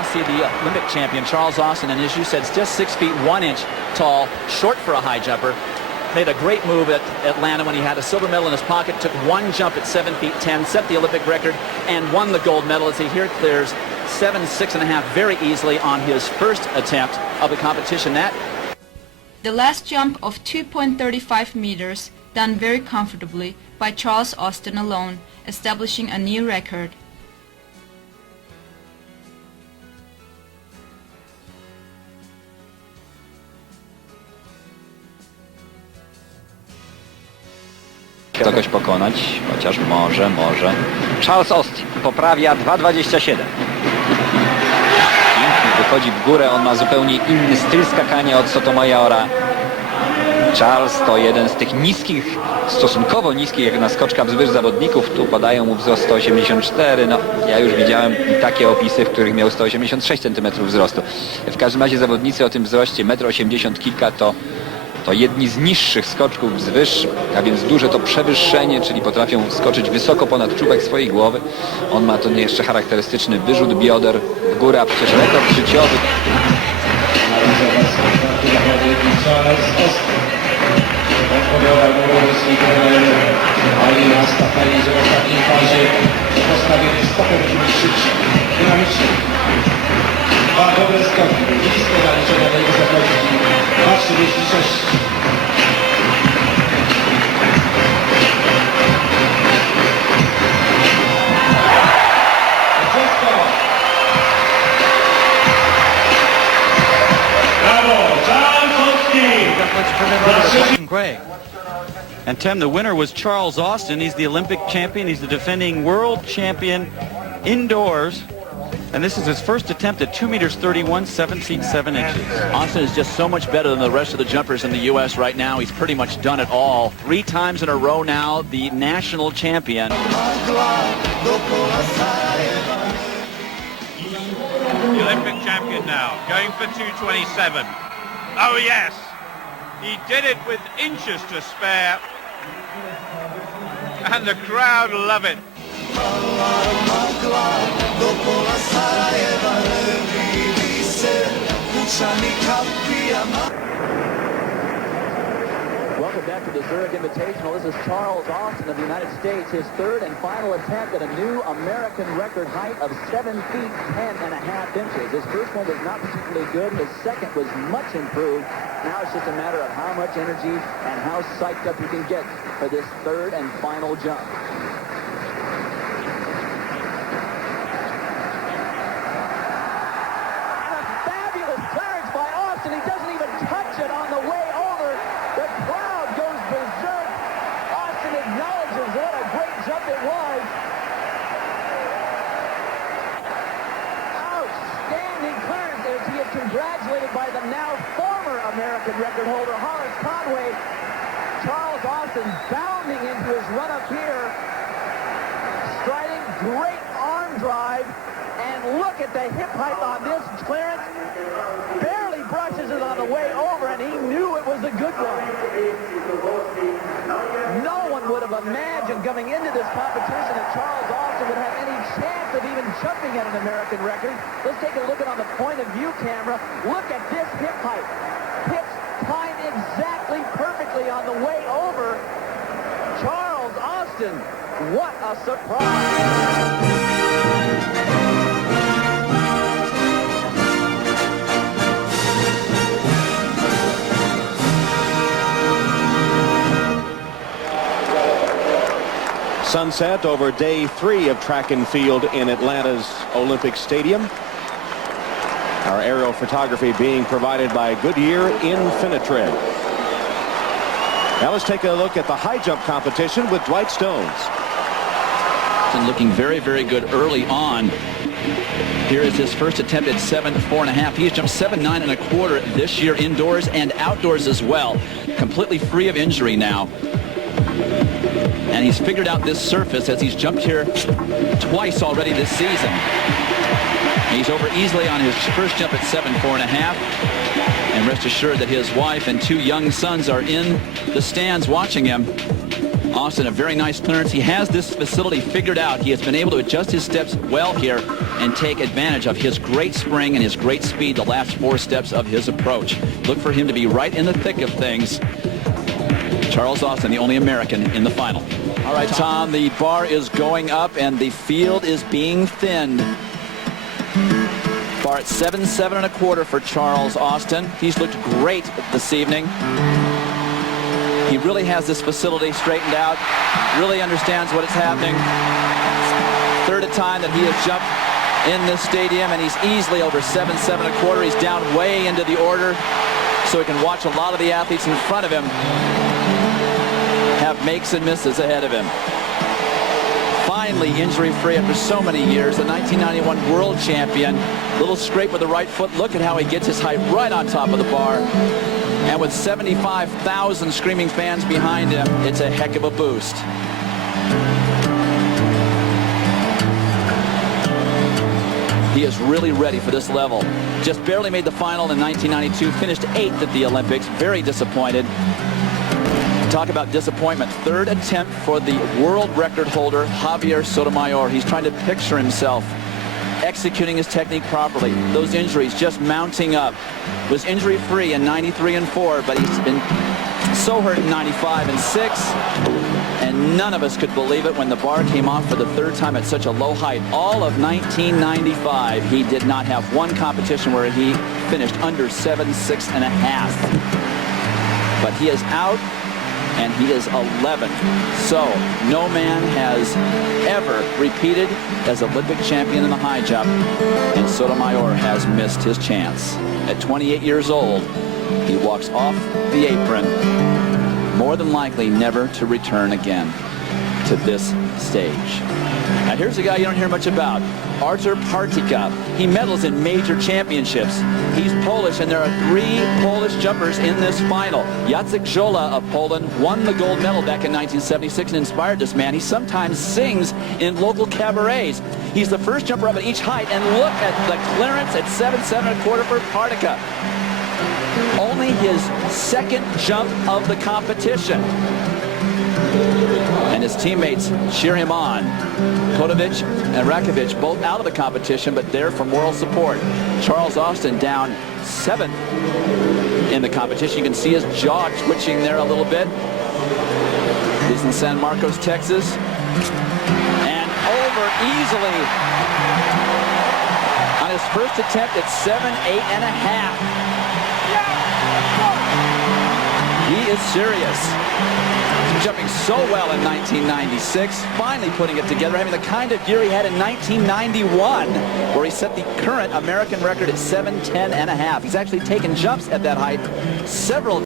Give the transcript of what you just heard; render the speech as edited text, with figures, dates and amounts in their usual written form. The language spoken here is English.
now see the Olympic champion, Charles Austin, and as you said, just 6 feet 1 inch tall, short for a high jumper. Made a great move at Atlanta when he had a silver medal in his pocket, took one jump at 7 feet 10, set the Olympic record, and won the gold medal as he here clears 7.6½ very easily on his first attempt of the competition. The last jump of 2.35 meters done very comfortably by Charles Austin alone, establishing a new record. Kogoś pokonać, chociaż może. Charles Austin poprawia 2,27. Pięknie wychodzi w górę, on ma zupełnie inny styl skakania od Sotomayora. Charles to jeden z tych niskich, stosunkowo niskich jak na skoczka wzwyż zawodników. Tu podają mu wzrost 184. No, ja już widziałem takie opisy, w których miał 186 cm wzrostu. W każdym razie zawodnicy o tym wzroście 1,80 m kilka to jedni z niższych skoczków wzwyż, a więc duże to przewyższenie, czyli potrafią skoczyć wysoko ponad czubek swojej głowy. On ma ten jeszcze charakterystyczny wyrzut bioder w górę, a przecież rekord życiowy. Dobre skoki, blisko zaliczenia tej wysokości 2,36. Greg. And Tim, the winner was Charles Austin. He's the Olympic champion. He's the defending world champion indoors. And this is his first attempt at 2 meters 31, 7 feet 7 inches. Austin is just so much better than the rest of the jumpers in the U.S. right now. He's pretty much done it all. 3 times in a row now, the national champion. The Olympic champion now, going for 227. Oh yes, he did it with inches to spare. And the crowd love it. Welcome back to the Zurich Invitational. This is Charles Austin of the United States, his third and final attempt at a new American record height of 7 feet 10.5 inches. His first one was not particularly good. His second was much improved. Now it's just a matter of how much energy and how psyched up you can get for this third and final jump. And he doesn't even touch it on the way over. The crowd goes berserk. Austin acknowledges what a great jump it was. Outstanding clearance as he is congratulated by the now former American record holder, Horace Conway. Charles Austin bounding into his run up here, striding, great arm drive, and look at the hip height on this clearance. Barely brushes it on the way over, and he knew it was a good one. No one would have imagined coming into this competition that Charles Austin would have any chance of even jumping at an American record. Let's take a look at it on the point of view camera. Look at this hip height. Hips timed exactly perfectly on the way over. Charles Austin, what a surprise. Sunset over day 3 of track and field in Atlanta's Olympic Stadium. Our aerial photography being provided by Goodyear Infinitread. Now let's take a look at the high jump competition with Dwight Stones. And looking very, very good early on. Here is his first attempt at 7.4½. He has jumped 7.9¼ this year indoors and outdoors as well. Completely free of injury now. And he's figured out this surface as he's jumped here twice already this season. He's over easily on his first jump at 7.4½. And rest assured that his wife and 2 young sons are in the stands watching him. Austin, a very nice clearance. He has this facility figured out. He has been able to adjust his steps well here and take advantage of his great spring and his great speed the last 4 steps of his approach. Look for him to be right in the thick of things. Charles Austin, the only American in the final. All right, Tom, the bar is going up and the field is being thinned. Bar at 7.7 1/4 for Charles Austin. He's looked great this evening. He really has this facility straightened out, really understands what is happening. Third time that he has jumped in this stadium, and he's easily over 7.7 1/4. He's down way into the order, so he can watch a lot of the athletes in front of him have makes and misses ahead of him. Finally injury-free after so many years, the 1991 world champion. Little scrape with the right foot. Look at how he gets his height right on top of the bar. And with 75,000 screaming fans behind him, it's a heck of a boost. He is really ready for this level. Just barely made the final in 1992, finished 8th at the Olympics. Very disappointed. Talk about disappointment. 3rd attempt for the world record holder, Javier Sotomayor. He's trying to picture himself executing his technique properly. Those injuries just mounting up. Was injury-free in 93 and 4, but he's been so hurt in 95 and 6. And none of us could believe it when the bar came off for the 3rd time at such a low height. All of 1995, he did not have one competition where he finished under 7.6 1/2. But he is out, and he is 11th. So no man has ever repeated as Olympic champion in the high jump, and Sotomayor has missed his chance. At 28 years old, he walks off the apron, more than likely never to return again to this stage. Now here's a guy you don't hear much about, Artur Partyka. He medals in major championships. He's Polish, and there are 3 Polish jumpers in this final. Jacek Jola of Poland won the gold medal back in 1976 and inspired this man. He sometimes sings in local cabarets. He's the first jumper up at each height, and look at the clearance at 7.7 1/4 for Partyka. Only his 2nd jump of the competition. And his teammates cheer him on. Kotovic and Rakovic both out of the competition, but there for moral support. Charles Austin down 7th in the competition. You can see his jaw twitching there a little bit. He's in San Marcos, Texas. And over easily on his first attempt at 7.8 1/2. He is serious. Jumping so well in 1996, finally putting it together, having the kind of year he had in 1991, where he set the current American record at 7.10 1/2. He's actually taken jumps at that height several